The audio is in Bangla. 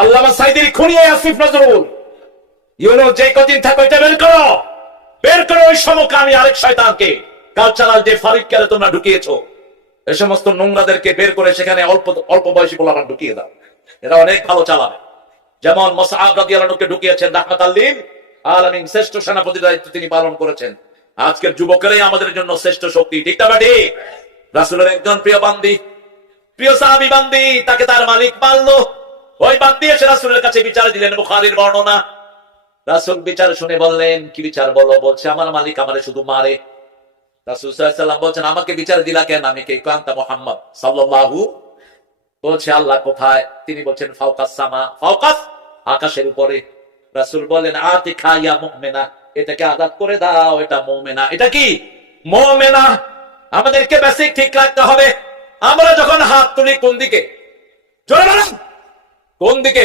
আল্লামা সাইদির খুনি আসিফ নজরুল, যে কদিন থাকো এটা বের করো ওই সমকামী আরেক শয়তানকে, কালচারাল যে ফারিককে তোমরা ঢুকিয়েছো, এই সমস্ত নোংরাদেরকে বের করে সেখানে অল্প অল্প বয়সী পোলাপান ঢুকিয়ে দাও। এরা অনেক ভালো চালাবে। যেমন মুসআব রাদিয়াল্লাহু আনহুকে ঢুকিয়েছেন রাহমাতাল লিল আলামিন, শ্রেষ্ঠ সেনাপতির দায়িত্ব তিনি পালন করেছেন। আজকের যুবকেরাই আমাদের জন্য শ্রেষ্ঠ শক্তি, ঠিক না বেটি? রাসূলের একজন প্রিয় বান্দি, প্রিয় সাহাবী বান্দি, তাকে তার মালিক মারলো। ওই বান্দি এসে রাসূলের কাছে বিচার দিলেন, বুখারীর বর্ণনা। রাসূল বিচার শুনে বললেন, কি বিচার বলো? বলছে, আমার মালিক আমারে শুধু মারে। রাসূল সাল্লাল্লাহু আলাইহি ওয়াসাল্লাম বলছেন, আমাকে বিচার দিলা কেন? আমি কে? কান্তা মুহাম্মদ সাল্লাল্লাহু। বলছে, আল্লাহ কোথায়? তিনি বলছেন, ফাওকাস সামা, ফাওকাস, আকাশের উপরে। রাসূল বলেন, আতিকা ইয়া মুমিনা, এটাকে আযাদ করে দাও, এটা মুমিনা। এটা কি? মুমিনা। আমাদেরকে বেসিক ঠিক রাখতে হবে। আমরা যখন হাত তুলি কোন দিকে? জোরে বলেন, কোন দিকে?